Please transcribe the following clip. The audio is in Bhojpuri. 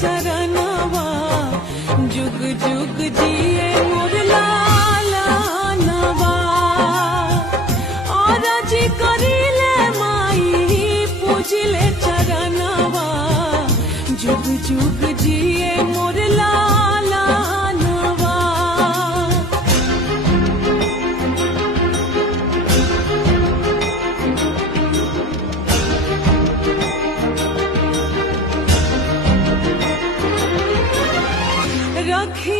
चरणवा जुग जुग जिए मोर लालनवा और जी करिले माई पूजिले चरणवा जुग जुग जिए मोर लालनवा। रखी